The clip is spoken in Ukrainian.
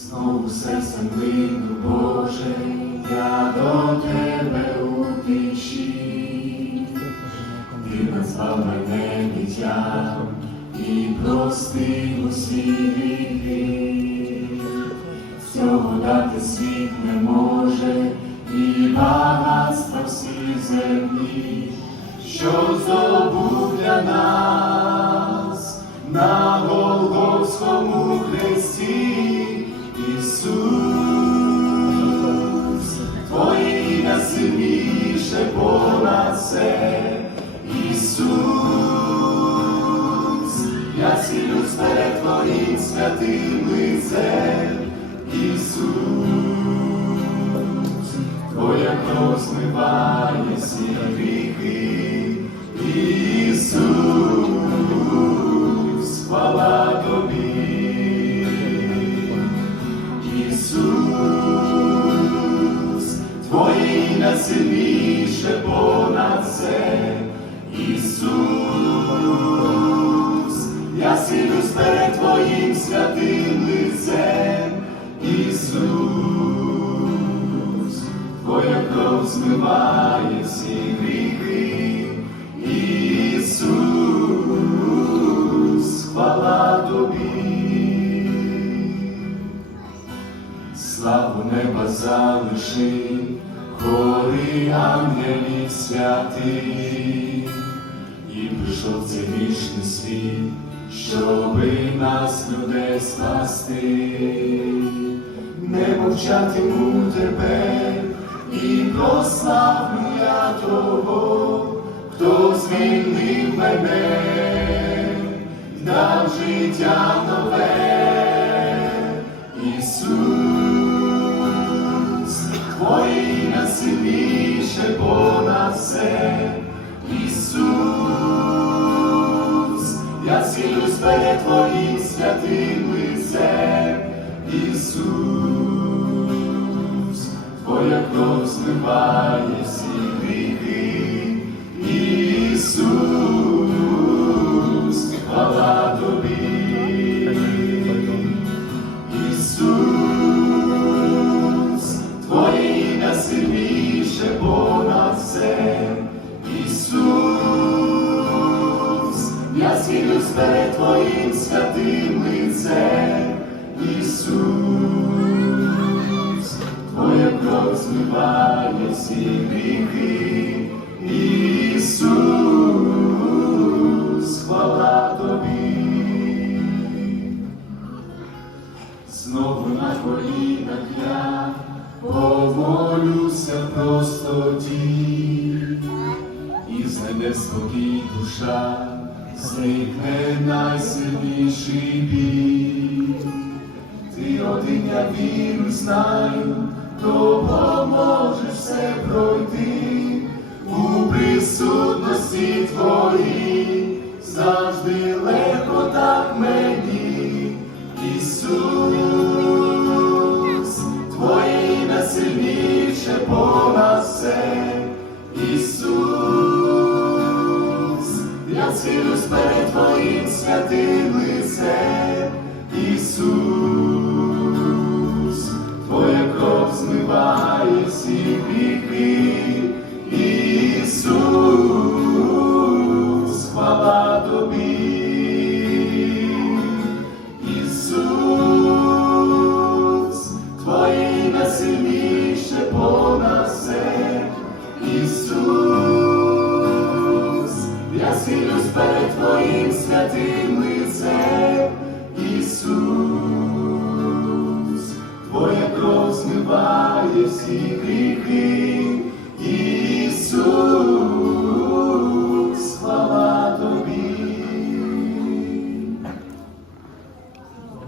Знову серцем вийду, Боже, я до тебе у тиші. Ти назвав мене дитям і простив усі гріхи. Цього дати світ не може, і багатства всі землі, що здобув для нас на Голгофському хресті я сілюсь перед Твоїм святим Ісус, Твоя кров змиває всі гріхи, Ісус, хвала Тобі, Ісус, Твоє ім'я сильніше понад все, Ісус, я сілюсь перед Твоїм святим лицем, Ісус, Твоя кров змиває всі гріхи, Ісус, хвала Тобі. Славу неба залиши, гори ангелів святих, і прийшов цей вічний світ, щоби нас людей спасти, не мовчатиму тебе, і прославлю я того, хто звільнив мене, дав життя нове. Ісус, Твоє ім'я Ісус, хвала Тобі. Ісус, Твоє ім'я сильніше понад все, Ісус, я сілюсь перед Твоїм святим лицем, Ісус, Змиває всі гріхи, Ісус, хвала Тобі. Знову на колінах я помолюся простоті, і знайде спокій душа, зникне найсильніший біль. Ти один я вірю, знаю, допоможеш все пройти у присутності Твоїй, завжди легко так мені, Ісус, Твоє ім'я сильніше понад все, Ісус, я цілюсь перед Твоїм святим лицем, Ісус, змиває всі віки, Ісус, хвала Тобі. Твоя